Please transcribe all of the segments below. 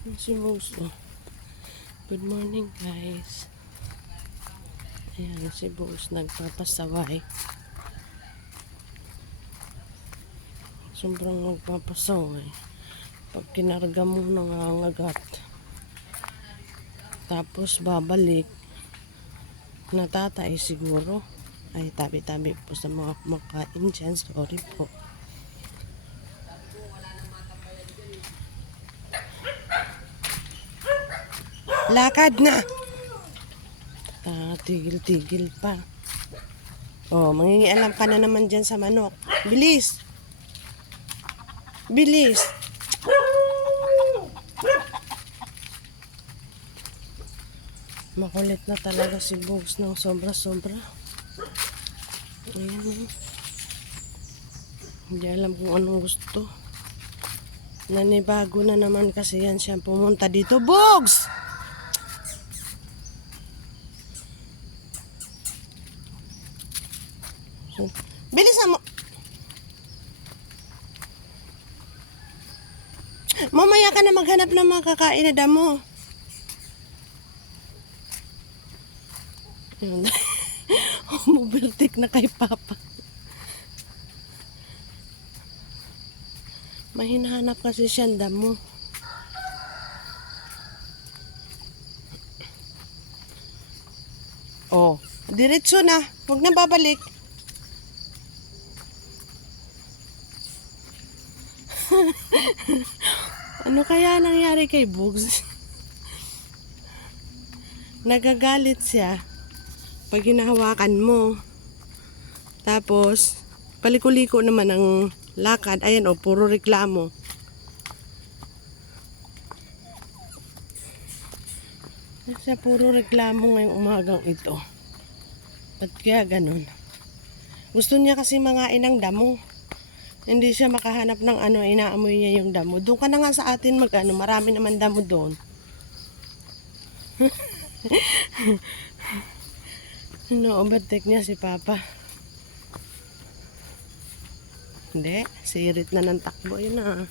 Si Bogs, oh. Good morning, guys. Ayan, si Bogs nagpapasaway. Sobrang nagpapasaway. Pag kinarga mo nangangagat. Tapos babalik. Natatay siguro. Ay, tabi-tabi po sa mga kumakain dyan. Sorry po. Lakad na! Tigil-tigil pa. Oh, mangingialam ka na naman dyan sa manok. Bilis! Bilis! Makulit na talaga si Bogs ng sobra-sobra. Ayan. Hindi alam kung anong gusto. Nanibago na naman kasi yan siya pumunta dito. Bogs! Bilisan mo! Mamaya ka na maghanap ng mga kakain na damo. Umubertik na kay Papa. May hinahanap kasi siyang damo. Oh, diretso na. Huwag na babalik. Ano kaya nangyari kay Bogs? Nagagalit siya pag hinahawakan mo. Tapos, paliko-liko naman ang lakad. Ayan o, puro reklamo. Siya puro reklamo ngayong umagang ito. Ba't kaya ganun? Gusto niya kasi mangain ng damo. Hindi siya makahanap ng ano, inaamoy niya yung damo. Doon ka na nga sa atin mag-ano, marami naman damo doon. No-overtake niya si Papa. Hindi, sirit na ng takbo yun ah.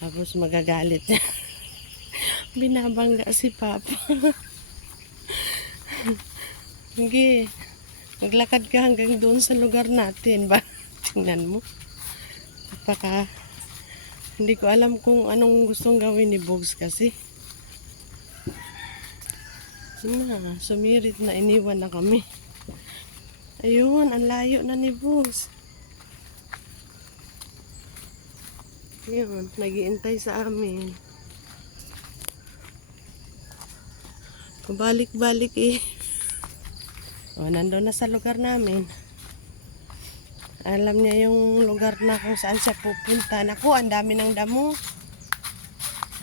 Tapos magagalit niya. Binabangga si Papa. Sige, maglakad ka hanggang doon sa lugar natin ba? Tingnan mo. Baka, hindi ko alam kung anong gustong gawin ni Bogs kasi. Sumirit na, iniwan na kami. Ayun, ang layo na ni Bogs. Ayun, nag-iintay sa amin. Pabalik-balik eh. O, nandun na sa lugar namin. Alam niya yung lugar na kung saan siya pupunta. Naku, ang dami ng damo.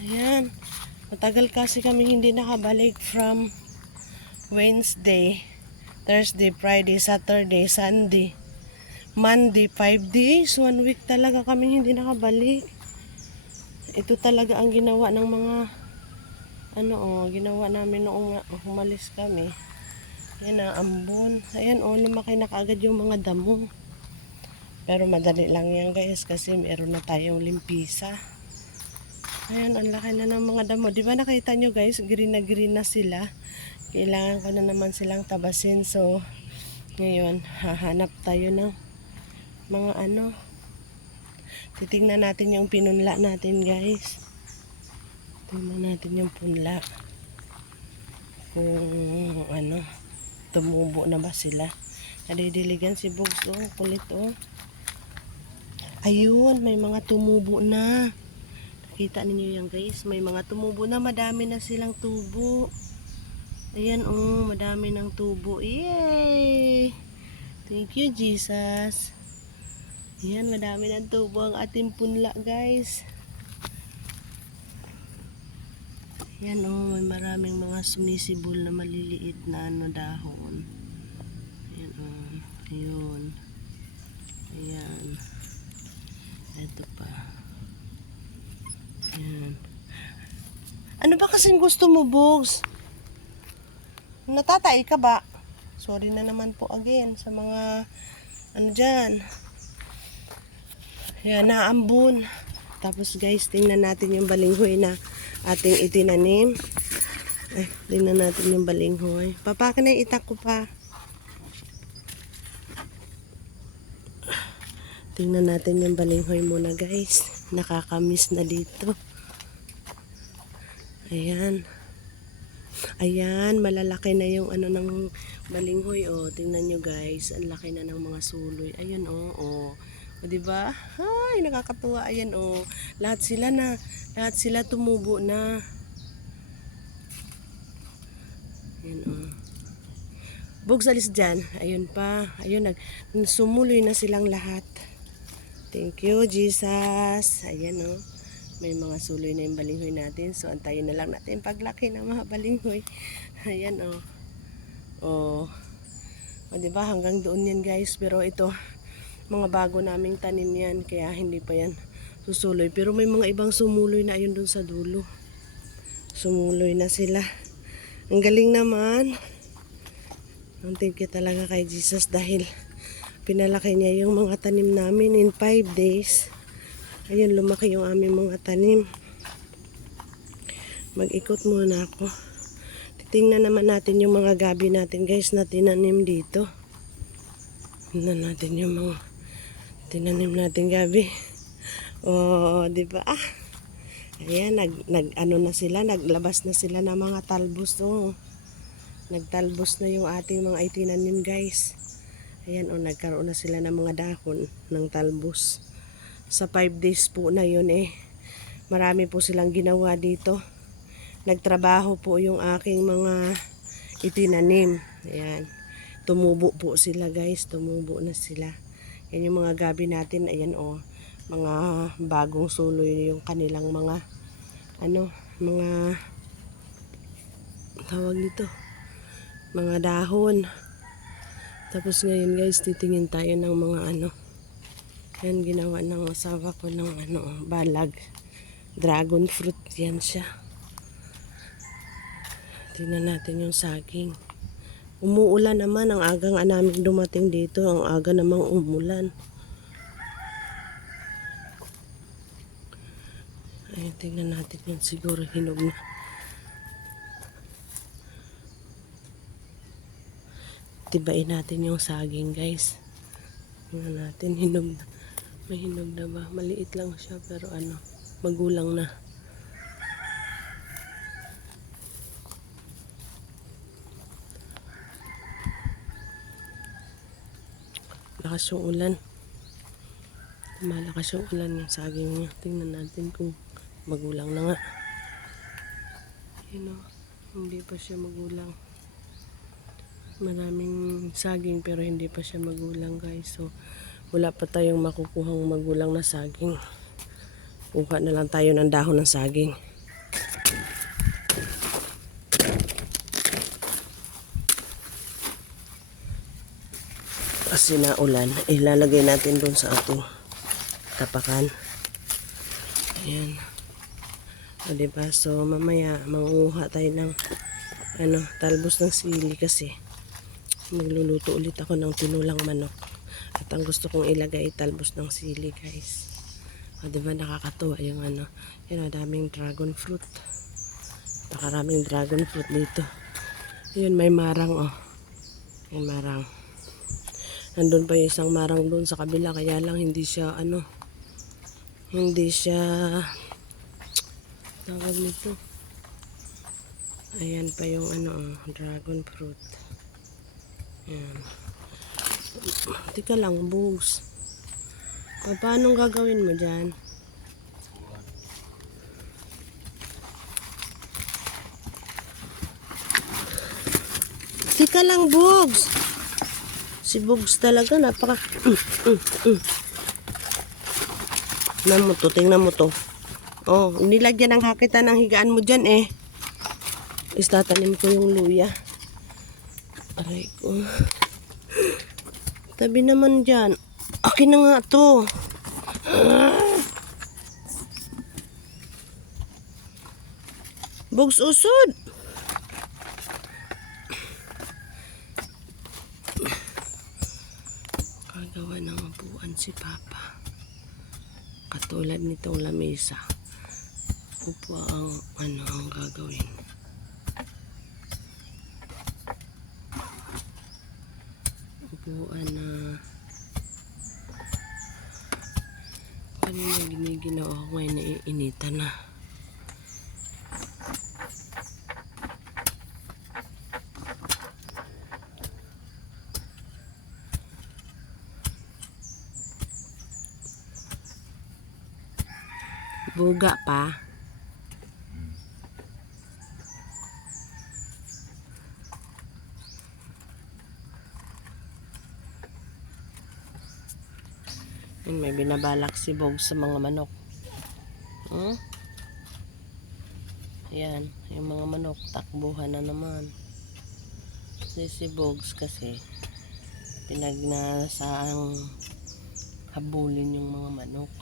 Ayan. Matagal kasi kami hindi nakabalik from Wednesday, Thursday, Friday, Saturday, Sunday, Monday, 5 days. 1 week talaga kami hindi nakabalik. Ito talaga ang ginawa ng mga ginawa namin noong umalis kami. Ayan ang ambon. Ayan lumaki na kaagad yung mga damo. Pero madali lang yan guys kasi meron na tayong limpisa. Ayan, ang laki na ng mga damo. Diba nakita nyo guys, green na sila. Kailangan ko na naman silang tabasin. So, ngayon, hahanap tayo ng mga titignan natin yung pinunla natin guys. Tingnan natin yung punla. Kung tumubo na ba sila. Nadidiligan si Bogs kulit Ayun, may mga tumubo na. Kita ninyo yan guys, may mga tumubo na, madami na silang tubo. Ayan madami ng tubo. Yay! Thank you Jesus. Ayan, madami ng tubo ang ating punla guys. Ayan may maraming mga sumisibol na maliliit na dahon. Ayan ayun. Ayan. Ito pa. Ayan. Ano ba kasing gusto mo, Bogs? Natatay ka ba? Sorry na naman po again sa mga dyan. Ayan, naambun. Tapos guys, tingnan natin yung balinghoy na ating itinanim. Ay, tingnan natin yung balinghoy. Papa, ka na itak ko pa. Tingnan natin yung balinghoy muna guys. Nakakamiss na dito. Ayan. Ayan, malalaki na yung ano ng balinghoy. Oh, tingnan nyo guys. Ang laki na ng mga suloy. Ayan oh, oh. O, diba? Ay, nakakatuwa. Ayan oh. Lahat sila tumubo na. Ayan oh. Bugs, alis dyan. Ayun pa. Ayun, sumuloy na silang lahat. Thank you, Jesus. Ayan oh. May mga suloy na yung balinghoy natin. So, antayin na lang natin paglaki ng mga balinghoy. Ayan oh. Oh. O, diba? Hanggang doon yan guys. Pero ito, mga bago naming tanim yan. Kaya hindi pa yan susuloy. Pero may mga ibang sumuloy na ayun doon sa dulo. Sumuloy na sila. Ang galing naman. Thank you talaga kay Jesus dahil pinalaki niya yung mga tanim namin in 5 days. Ayun, lumaki yung aming mga tanim. Mag-ikot muna ako. Titingnan naman natin yung mga gabi natin guys na tinanim dito. Tingnan natin yung mga tinanim natin gabi. Oh, di ba? Ayan, ano na sila, naglabas na sila ng mga talbos. Oh. Nagtalbos na yung ating mga itinanim guys. Ayan, oh, nagkaroon na sila ng mga dahon ng talbos. Sa 5 days po na yun marami po silang ginawa dito. Nagtrabaho po yung aking mga itinanim. Ayan, tumubo po sila guys, tumubo na sila. Yan yung mga gabi natin. Ayan oh, mga bagong suloy yung kanilang mga mga tawag nito, mga dahon. Tapos ngayon guys, titingin tayo ng mga yan ginawa ng asawa ko ng balag. Dragon fruit yan siya. Tingnan natin yung saging. Umuulan naman, ang agang namin dumating dito, ang aga namang umulan. Ayun, tingnan natin yan, siguro hinog na. Tibain natin yung saging guys. Tingnan natin, hinog na. May hinog na ba? Maliit lang siya pero magulang na. Lakas yung ulan. Malakas yung ulan yung saging niya. Tingnan natin kung magulang na nga. Hindi pa siya magulang. Maraming saging pero hindi pa siya magulang guys. So wala pa tayong makukuhang magulang na saging. Kuha na lang tayo ng dahon ng saging. Kasi naulan, ilalagay natin doon sa ating tapakan. Ayan. O diba? So mamaya manguha tayo ng talbos ng sili kasi magluluto ulit ako ng tinulang manok. At ang gusto kong ilagay talbos ng sili guys. O diba nakakatuwa yung yan, daming dragon fruit. Nakaraming dragon fruit dito. Yun, may marang oh. May marang. Nandun pa yung isang marang doon sa kabila, kaya lang hindi siya tawag nito. Ayan pa yung dragon fruit. Ayan. Tika lang, bugs. Paano gagawin mo dyan? Tika lang, bugs. Si bugs talaga, napaka... Tingnan mo to. Oh, nilagyan ng hakitan ng higaan mo dyan Istatanim ko yung luya. Aray ko. Tabi naman dyan. Akin na nga to. Bugs usod. Kagawa ng upuan si Papa. Katulad nitong lamesa. Upo ang gagawin. Upuan na kanina giniginawa ko ngayon, naiinitan na. Buga pa. Yun, may binabalak si Bog sa mga manok. Ayan, yung mga manok, takbuhan na naman. Si Bogs kasi, pinagnasaang habulin yung mga manok.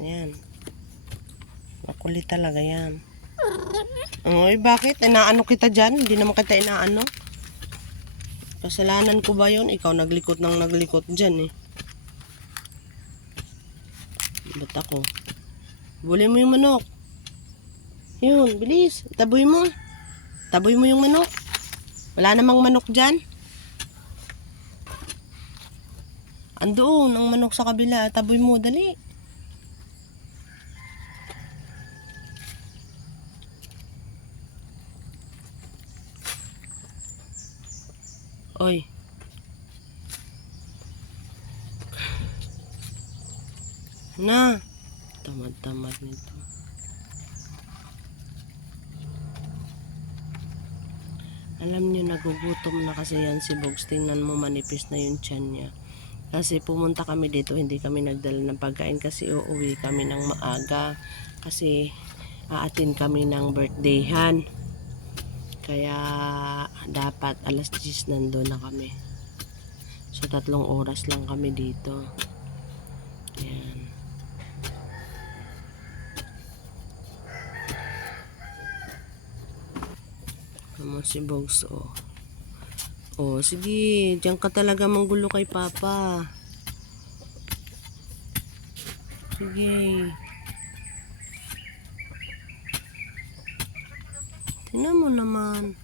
Ayan. Makulit talaga yan. Oy, bakit? Inaano kita dyan? Hindi naman kita inaano. Kasalanan ko ba yun? Ikaw naglikot dyan eh. Ba't ako? Buli mo yung manok. Yun, bilis. Taboy mo. Taboy mo yung manok. Wala namang manok dyan. Andoon, ang manok sa kabila. Taboy mo, dali. Oy. Na. Tamad-tamad nito. Alam nyo, nagugutom na kasi yan si Bogs. Tingnan mo, manipis na yung tiyan niya. Kasi pumunta kami dito, hindi kami nagdala ng pagkain kasi uuwi kami ng maaga. Kasi aatin kami ng birthdayhan. Kaya dapat alas 10 nandun na kami. So 3 oras lang kami dito. Ayan. Ano si Bogs, oh. Oh, sige, diyan ka talaga manggulo kay Papa. Sige. Tingnan mo naman.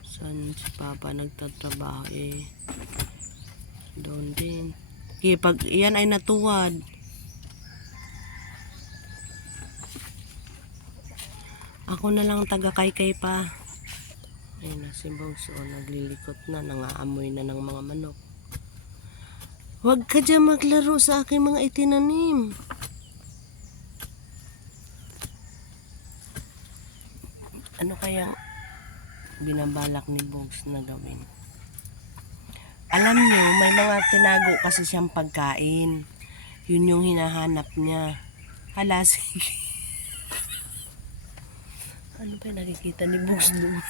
Saan si Papa nagtatrabaho eh? Doon din. Okay, pag iyan ay natuwad. Ako na lang taga kay pa. Ayun na si Bogs, oh, naglilikot na, nangaamoy na ng mga manok. Huwag ka dyan maglaro sa aking mga itinanim. Ano kaya binabalak ni Bogs na gawin? Alam nyo, may mga tinago kasi siyang pagkain. Yun yung hinahanap niya. Hala, sige. Ano ba yung nakikita ni Bogs doon?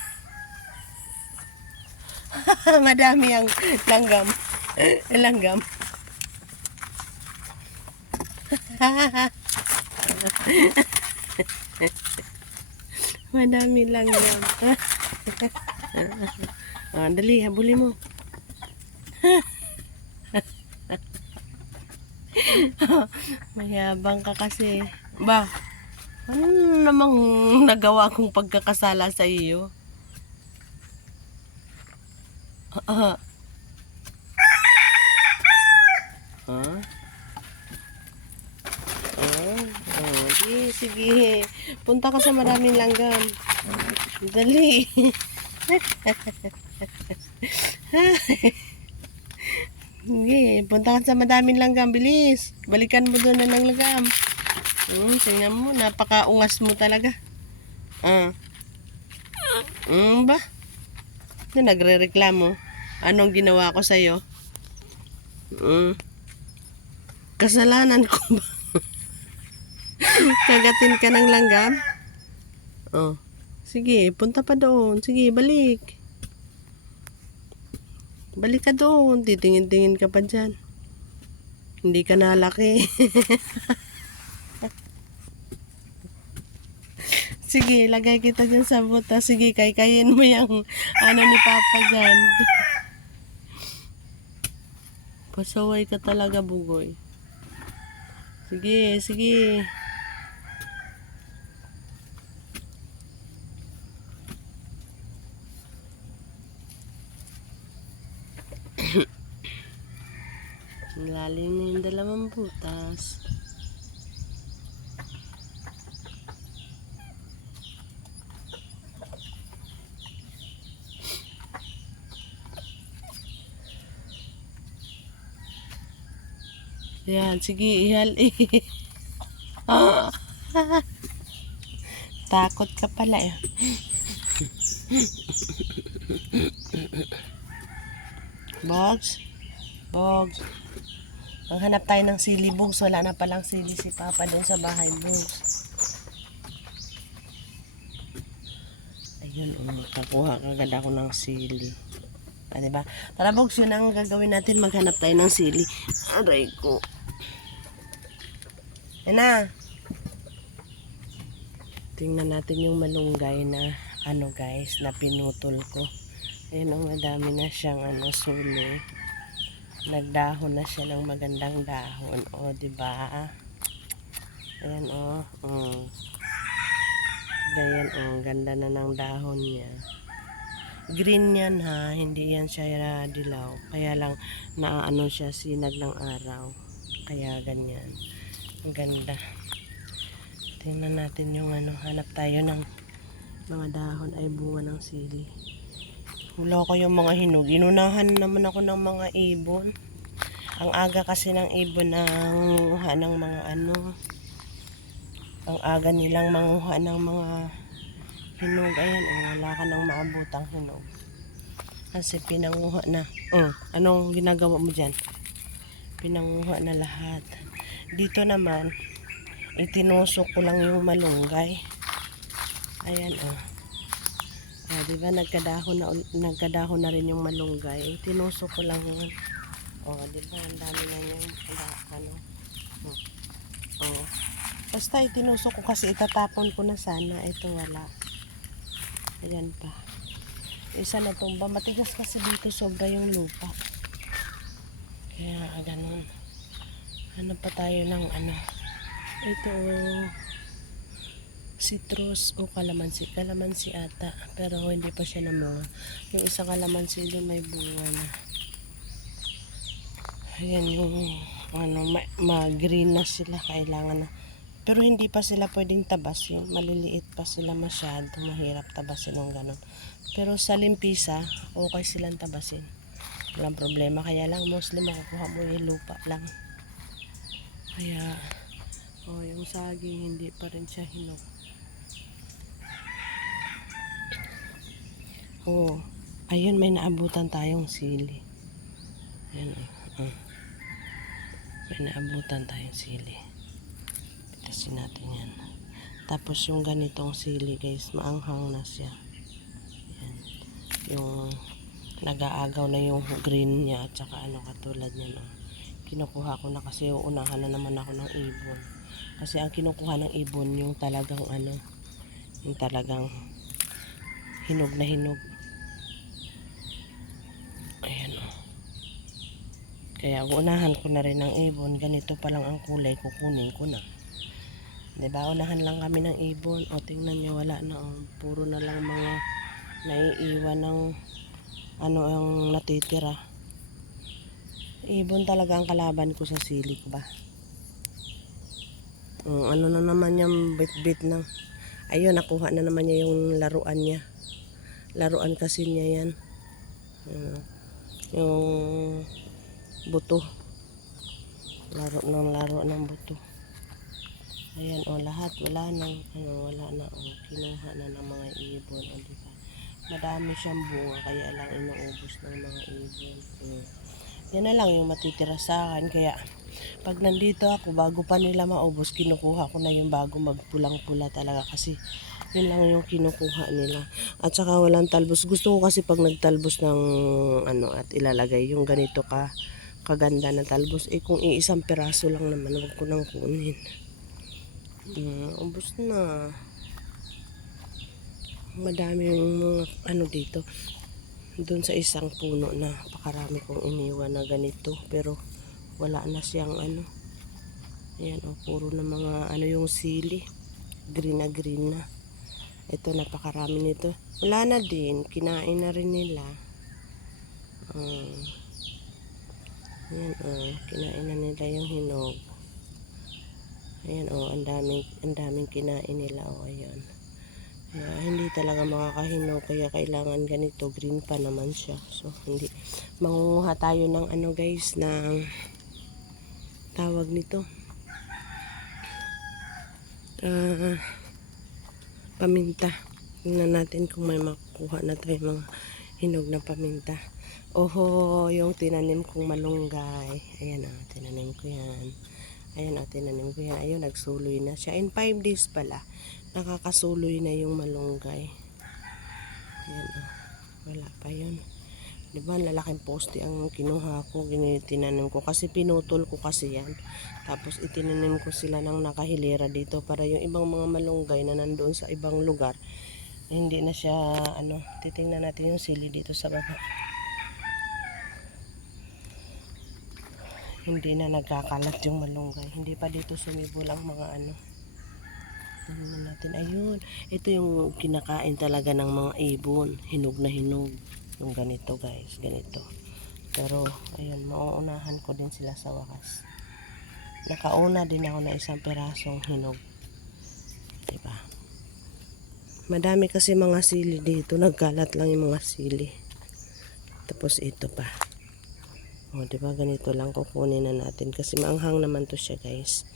Madami ang langgam. Langgam. Madami langgam. Dali, habuli mo. Mayabang ka kasi. Ba, ano namang nagawa kong pagkakasala sa iyo? Huh? Sige. Punta ka sa maraming langgam. Dali. Sige, punta ka sa madaming langgam. Bilis. Balikan mo doon na ng langgam. Tingnan mo, napakaungas mo talaga. Ba? Nagre-reklamo. Anong ginawa ko sa'yo? Kasalanan ko ba? Kagatin ka ng langgam? Oh. Sige, punta pa doon. Sige, balik. Balik ka doon. Titingin-tingin ka pa dyan. Hindi ka nalaki. Sige, lagay kita dyan sa butas. Sige, kaykayin mo yung ano ni Papa dyan. Pasaway ka talaga, Bugoy. Sige, sige. Lalim na yung dalawang butas. Yan, sige, ihal. Takot ka pala eh. Bogs? Bogs. Maghanap tayo ng sili, Bogs. Wala na palang sili si Papa doon sa bahay, Bogs. Ayun, nakakuha kagad ako ng sili. Ah, diba? Tara, Bogs, yun ang gagawin natin. Maghanap tayo ng sili. Aray ko. Yan na. Tingnan natin yung malunggay na ano guys, na pinutol ko. Ayun, madami na siyang sulo. Nagdahon na siya ng magandang dahon. O, diba? Ayan, o. Ayan, o. Ganda na ng dahon niya. Green yan ha. Hindi yan siya dilaw. Kaya lang, naano siya, sinag ng araw. Kaya ganyan. Ang ganda. Tingnan natin yung hanap tayo ng mga dahon ay bunga ng sili. Wala ko yung mga hinog. Inunahan naman ako ng mga ibon. Ang aga kasi ng ibon nanguha ng mga ang aga nilang manguha ng mga hinog. Ayan, wala ka nang maabutang hinog. Kasi pinanguha na. Anong ginagawa mo dyan? Pinanguha na lahat. Dito naman, itinusok ko lang yung malunggay. Ayan, diba nagkadahon na rin yung malunggay. Tinusok ko lang yun. Diba ang dami na yung basta itinusok ko kasi itatapon ko na sana. Ito wala. Ayan pa. Isa na tumba. Matigas kasi dito sobra yung lupa. Kaya ganun. Ano pa tayo ng ito citrus o kalamansi. Kalamansi ata. Pero hindi pa siya naman. Yung isang kalamansi doon may bunga na. Ayan yung ma-green na sila. Kailangan na. Pero hindi pa sila pwedeng tabasin. Maliliit pa sila masyado. Mahirap tabasin ng ganun. Pero sa limpisa, okay silang tabasin. Walang problema. Kaya lang mostly makukuha mo yung lupa lang. Kaya yung saging hindi pa rin siya hinog. Ayun, may naabutan tayong sili. Ayan, may naabutan tayong sili. Pitasin natin yan. Tapos yung ganitong sili guys, maanghang na siya. Ayan. Yung nag-aagaw na yung green niya at saka katulad niya kinukuha ko na kasi uunahan na naman ako ng ibon. Kasi ang kinukuha ng ibon yung talagang yung talagang hinog na hinog. Ayan Kaya uunahan ko na rin ng ibon. Ganito pa lang ang kulay, kukunin ko na. Diba? Unahan lang kami ng ibon. Tingnan nyo, wala na. Puro na lang mga naiiwan ng ang natitira. Ibon talaga ang kalaban ko sa sili ko ba. Na naman yung bit-bit ng ayun, nakuha na naman niya yung laruan niya. Laruan kasi niya yan. Yung buto. Laro ng buto. Ayan, lahat wala na kinuha na ng mga ibon. Diba? Madami siyang bunga kaya lang inuubos ng mga ibon. Yan na lang yung matitira sa akin. Kaya pag nandito ako, bago pa nila maubos, kinukuha ko na yung bago magpulang-pula talaga. Kasi yun lang yung kinukuha nila. At saka walang talbos. Gusto ko kasi pag nagtalbos ng at ilalagay yung ganito kaganda na talbos. Kung iisang piraso lang naman, huwag ko nang kunin. Ubos na. Madaming mga ano dito. Doon sa isang puno na pakarami kong iniwan na ganito. Pero wala na siyang ano. Ayan o, puro na mga ano yung sili. Green na green na. Ito, napakarami nito. Wala na din. Kinain na rin nila. Ayan o, kinain na nila yung hinog. Ayan o, ang daming kinain nila o, ayan. Kaya hindi talaga makakahinog, kaya kailangan ganito, green pa naman siya. So, hindi. Mangunguha tayo ng ano guys, ng tawag nito. Paminta. Tingnan natin kung may makuha na tayo mga hinog na paminta. Oho, yung tinanim kong malunggay. Ayan o, tinanim ko yan. Ayan o, tinanim ko yan. Ayun, nagsuloy na siya. In 5 days pala, nakakasuloy na yung malunggay. Ayan o, wala pa yun. Diba, lalaking poste ang kinuha ko, tinanim ko. Kasi pinutol ko kasi yan. Tapos itinanim ko sila ng nakahilera dito para yung ibang mga malunggay na nandoon sa ibang lugar, hindi na siya, ano, titingnan natin yung sili dito sa baba. Hindi na nagkakalat yung malunggay. Hindi pa dito sumibol ang mga ano. Tingnan natin. Ayun. Ito yung kinakain talaga ng mga ibon. Hinog na hinog. Yung ganito guys. Ganito. Pero ayun. Mauunahan ko din sila sa wakas. Nakauna din ako na isang pirasong hinog. Diba? Madami kasi mga sili dito. Nagkalat lang yung mga sili. Tapos ito pa. O, diba, ganito lang kukunin na natin. Kasi maanghang naman to siya, guys.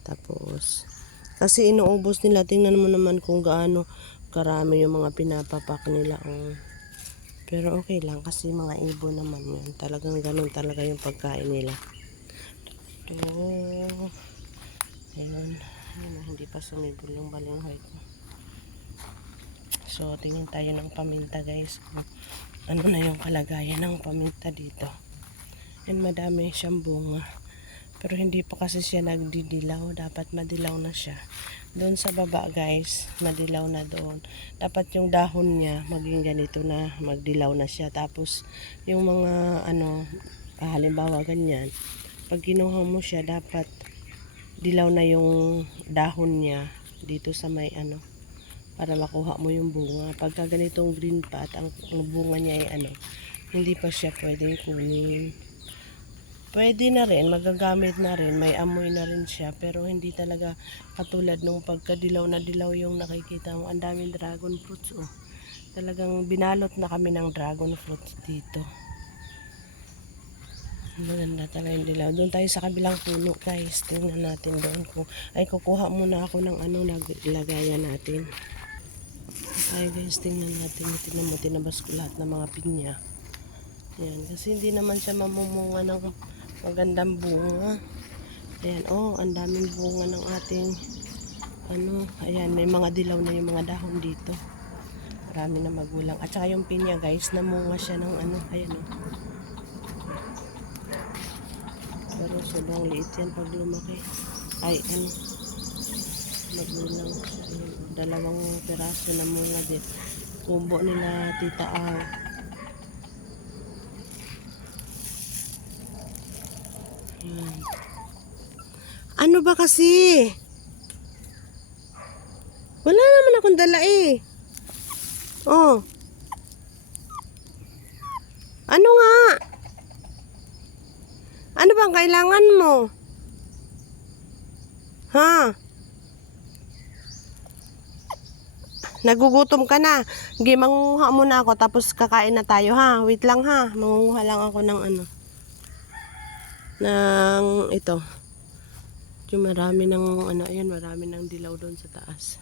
Tapos, kasi inuubos nila. Tingnan mo naman kung gaano karami yung mga pinapapak nila. Pero okay lang, kasi mga ibon naman yun. Talagang ganun talaga yung pagkain nila. Ito. Ayun. Ayun, hindi pa sumibol yung balinghoy ko. So, tingin tayo ng paminta, guys. Kung ano na yung kalagayan ng paminta dito. And madami siyang bunga. Pero hindi pa kasi siya nagdidilaw. Dapat madilaw na siya. Doon sa baba guys, madilaw na doon. Dapat yung dahon niya maging ganito na, magdilaw na siya. Tapos yung mga ano, halimbawa ganyan. Pag kinuha mo siya, dapat dilaw na yung dahon niya dito sa may ano, para makuha mo yung bunga. Pagka ganitong green pa at ang bunga niya ay ano, hindi pa siya pwedeng kunin. Pwede na rin, magagamit na rin, may amoy na rin siya, pero hindi talaga katulad nung pagkadilaw na dilaw yung nakikita mo. Ang daming dragon fruits, oh. Talagang binalot na kami ng dragon fruits dito. Maganda talaga yung dilaw. Doon tayo sa kabilang puno, guys. Tingnan natin doon ko. Ay, kukuha muna ako ng ano, naglagayan natin. Ay, guys, tingnan natin. Tingnan mo, tinabas ko lahat ng mga pinya. Yan, kasi hindi naman siya mamumunga ng magandang bunga. Ayan, oh, ang daming bunga ng ating ano, ayan, may mga dilaw na yung mga dahon dito. Marami na magulang. At saka yung pinya, guys, namunga siya ng ano, ayan, oh. Pero sobrang liit yan pag lumaki. Ay, ano, magulang siya. Ayan, oh, dalawang piraso na munga din. Kumbo nila Tita Aw. Ayan. Ano ba kasi? Wala naman akong dala eh. Oh. Ano nga? Ano bang kailangan mo? Ha? Nagugutom ka na. Sige, mangunguha muna ako tapos kakain na tayo ha. Wait lang ha. Mangunguha lang ako ng ano. Ng ito. Yung marami ng ano, ayan, marami ng dilaw doon sa taas.